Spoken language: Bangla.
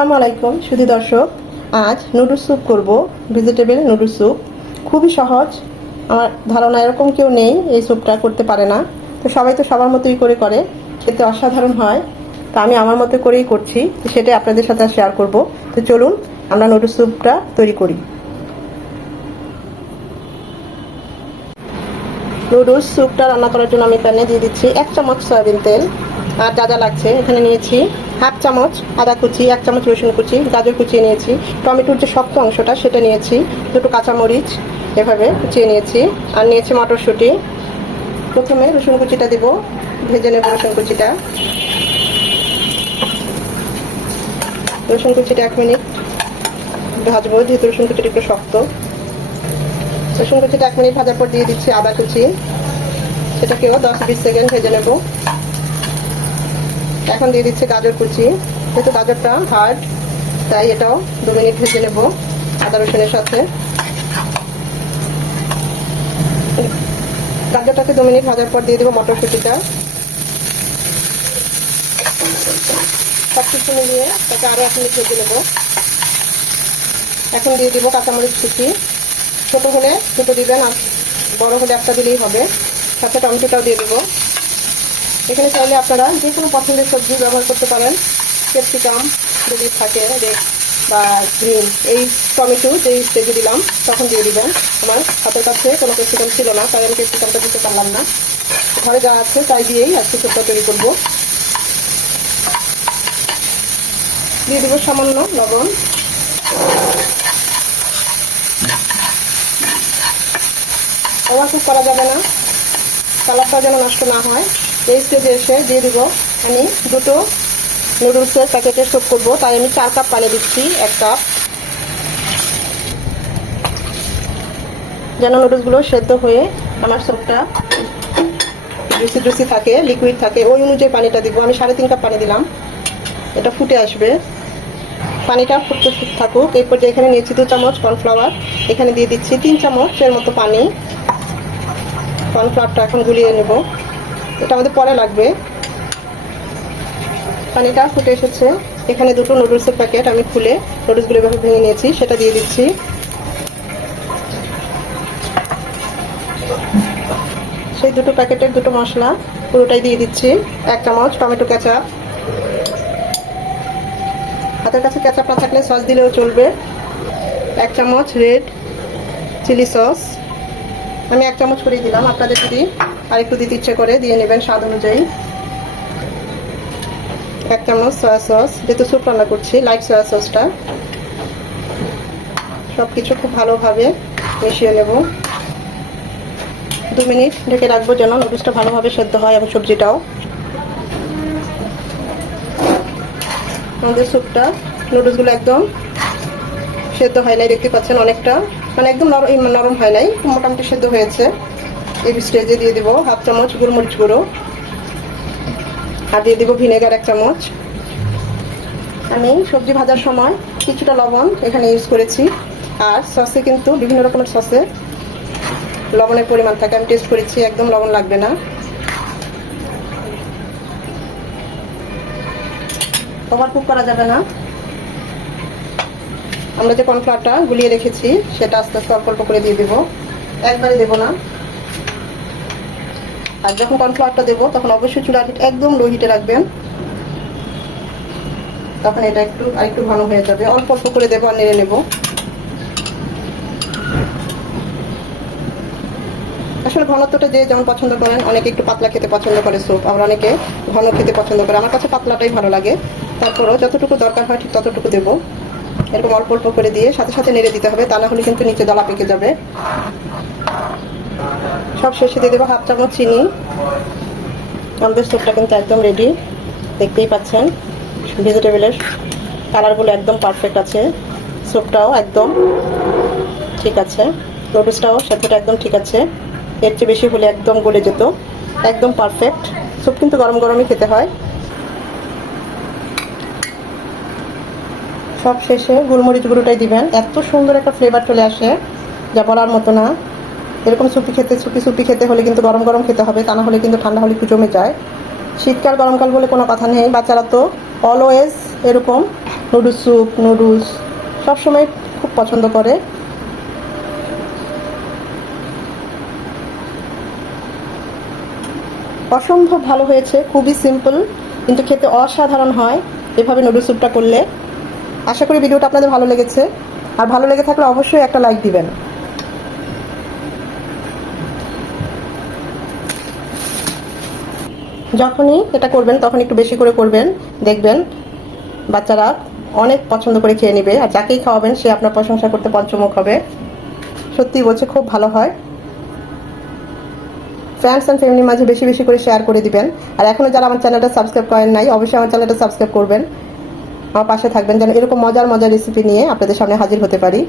আসসালামু আলাইকুম, সুধী দর্শক। আজ নুডলস স্যুপ করব ভেজিটেবল নুডলস স্যুপ। খুবই সহজ, আমার ধারণা এরকম কেউ নেই, এই স্যুপটা করতে পারে না। তো সবাই তো সবার মতোই করে করে, খেতে অসাধারণ হয়। তো আমি আমার মতো করেই করছি সেটাই আপনাদের সাথে শেয়ার করব। তো চলুন, আমরা নুডলস স্যুপটা তৈরি করি। নুডলস স্যুপটা রান্না করার জন্য আমি প্যানে দিয়ে দিচ্ছি এক চামচ সয়াবিন তেল আর যা যা লাগছে, এখানে নিয়েছি হাফ চামচ আদা কুচি, এক চামচ রসুন কুচি, গাজর কুচিয়ে নিয়েছি। টমেটোর যে শক্ত অংশটা, সেটা নিয়েছি। দুটো কাঁচামরিচ এভাবে কুচিয়ে নিয়েছি। আর নিয়েছি মটরশুঁটি। প্রথমে রসুন কুচিটা দেব, ভেজে নেব রসুন কুচিটা। রসুন কুচিটা এক মিনিট ভাজবো, যেহেতু রসুন কুচিটা একটু শক্ত। রসুন কুচিটা এক মিনিট ভাজার পর দিয়ে দিচ্ছি আদা কুচি। সেটাকেও দশ বিশ সেকেন্ড ভেজে নেব। এখন দিয়ে দিচ্ছে গাজর কুচি। যেহেতু গাজরটা হার্ড তাই এটাও দু মিনিট ভেজে নেব আদা রসুনের সাথে। গাজরটাকে দু মিনিট ভাজার পর দিয়ে দেবো মটরশুঁটিটা। সব কিছু মিলিয়ে তাকে আরও এক মিনিট ভেজে নেব। এখন দিয়ে দিব কাঁচামরিচ কুচি। ছোটো হলে দুটো দিবেন আর বড় হলে একটা দিলেই হবে। সাথে টমেটোটাও দিয়ে দিব। এখানে চাইলে আপনারা যে কোনো পছন্দের সবজি ব্যবহার করতে পারেন। ক্যাপসিকাম, যদি থাকে রেড বা গ্রিন, এই টমেটো যেই স্টেজে দিলাম, তখন দিয়ে দিবেন। আমার হাতের কাছে কোনো ক্যাপসিকাম ছিল না, তাই আমি ক্যাপসিকামটা দিতে পারলাম না। ঘরে যা আছে, তাই দিয়েই আজকে সবটা তৈরি করব। দিয়ে দেবো সামান্য লবণ। ওভারকুক করা যাবে না। কালারটা যেন নষ্ট না হয়। এই স্টেজে এসে দিয়ে দিব। আমি দুটো নুডলসের প্যাকেটের স্যুপ করব। তাই আমি চার কাপ পানি দিচ্ছি, এক কাপ। যেন নুডলসগুলো সেদ্ধ হয়ে আমার স্যুপটা জুসি জুসি থাকে লিকুইড থাকে। ওই অনুযায়ী পানিটা দিব। আমি সাড়ে তিন কাপ পানি দিলাম। এটা ফুটে আসবে। পানিটা ফুটতে ফুট থাকুক। এই পর্যায়ে এখানে নিয়েছি দু চামচ কর্নফ্লাওয়ার। এখানে দিয়ে দিচ্ছি তিন চামচের মতো পানি। কর্নফ্লাওয়ারটা এখন গুলিয়ে নেব। এটা আমাদের পরে লাগবে। পানিটা ফুটে এসেছে। এখানে দুটো নুডলসের প্যাকেট আমি খুলে নুডলসগুলো এভাবে ভেঙে নিয়েছি, সেটা দিয়ে দিচ্ছি। সেই দুটো প্যাকেটের দুটো মশলা পুরোটাই দিয়ে দিচ্ছি। এক চামচ টমেটো কেচাপ। হাতের কাছে কেচাপ না থাকলে সস দিলেও চলবে। এক চামচ রেড চিলি সস। আমি এক চামচ করে দিলাম আপনাদের যদি আর একটু দিতে ইচ্ছে করে, দিয়ে নেবেন স্বাদ অনুযায়ী। এক চামচ সয়া সস যেহেতু স্যুপ রান্না করছি লাইট সয়া সসটা সব কিছু খুব ভালোভাবে মিশিয়ে নেব। দু মিনিট ঢেকে রাখব যেন নুডলসটা ভালোভাবে সেদ্ধ হয় এবং সবজিটাও। আমাদের স্যুপটা নুডলসগুলো একদম সেদ্ধ হয় নাই, দেখতে পাচ্ছেন অনেকটা। মানে একদম নরম নরম হয় নাই, মোটামুটি সেদ্ধ হয়েছে। এই স্টেজে দিয়ে দেবো হাফ চামচ গোলমরিচ গুঁড়ো। আর দিয়ে দেবো ভিনেগার এক চামচ। আমি সবজি ভাজার সময় কিছুটা লবণ এখানে ইউজ করেছি। আর সসে কিন্তু বিভিন্ন রকমের সসে লবণের পরিমাণ থাকে। আমি টেস্ট করেছি, একদম লবণ লাগবে না। ওভারকুক করা যাবে না। আমরা যে কর্নফ্লাওয়ারটা গুলিয়ে রেখেছি, সেটা আস্তে আস্তে অল্প অল্প করে দিয়ে দেবো। একবারে দেবো না। আর যখন কর্নফ্লাওয়ারটা দেবো, তখন অবশ্যই চুলার হিট একদম লো হিটে রাখবেন। তখন এটা একটু, আরেকটু ঘন হয়ে যাবে। অল্প অল্প করে দেবো আর নেড়ে নেব। আসলে ঘনত্বটা যে যেমন পছন্দ করেন, অনেকে একটু পাতলা খেতে পছন্দ করে স্যুপ আবার অনেকে ঘন খেতে পছন্দ করে। আমার কাছে পাতলাটাই ভালো লাগে। তারপরও যতটুকু দরকার হয় ঠিক ততটুকু দেবো। এরকম অল্প অল্প করে দিয়ে সাথে সাথে নেড়ে দিতে হবে, তা না হলে কিন্তু নিচে দলা পেকে যাবে। সব শেষে দিয়ে দেবো হাফ চামচ চিনি। আমাদের স্যুপটা কিন্তু একদম রেডি দেখতেই পাচ্ছেন। ভেজিটেবলের কালারগুলো একদম পারফেক্ট আছে। স্যুপটাও একদম ঠিক আছে। নুডলসটাও সেদ্ধটা একদম ঠিক আছে। এর চেয়ে বেশি হলে একদম গলে যেত। একদম পারফেক্ট স্যুপ কিন্তু গরম গরমই খেতে হয়। সব শেষে গোলমরিচ গুঁড়োটাই দিবেন। এত সুন্দর একটা ফ্লেভার চলে আসে, যা বলার মতো না। এরকম সুপি খেতে, সুপি সুপি খেতে হলে কিন্তু গরম গরম খেতে হবে, তা না হলে কিন্তু ঠান্ডা হলে একটু জমে যায়। শীতকাল, গরমকাল বলে কোনো কথা নেই। বাচ্চারা তো অলওয়েজ এরকম নুডলস স্যুপ নুডলস সবসময় খুব পছন্দ করে। অসম্ভব ভালো হয়েছে, খুবই সিম্পল কিন্তু খেতে অসাধারণ হয় এভাবে নুডলস স্যুপটা করলে। আশা করি ভিডিওটা আপনাদের ভালো লেগেছে। আর ভালো লেগে থাকলে অবশ্যই একটা লাইক দিবেন। যখনই এটা করবেন, তখন একটু বেশি করে করবেন, দেখবেন বাচ্চারা অনেক পছন্দ করে খেয়ে নেবে, আর যাকেই খাওয়াবেন, সে আপনার প্রশংসা করতে পঞ্চমুখ হবে। সত্যি বলছে, খুব ভালো হয়। ফ্রেন্ডস অ্যান্ড ফ্যামিলির মাঝে বেশি বেশি করে শেয়ার করে দিবেন। আর এখনও যারা আমার চ্যানেলটা সাবস্ক্রাইব করেন নাই, অবশ্যই আমার চ্যানেলটা সাবস্ক্রাইব করবেন। আমার পাশে থাকবেন, যেন এরকম মজার মজার রেসিপি নিয়ে আপনাদের সামনে হাজির হতে পারি।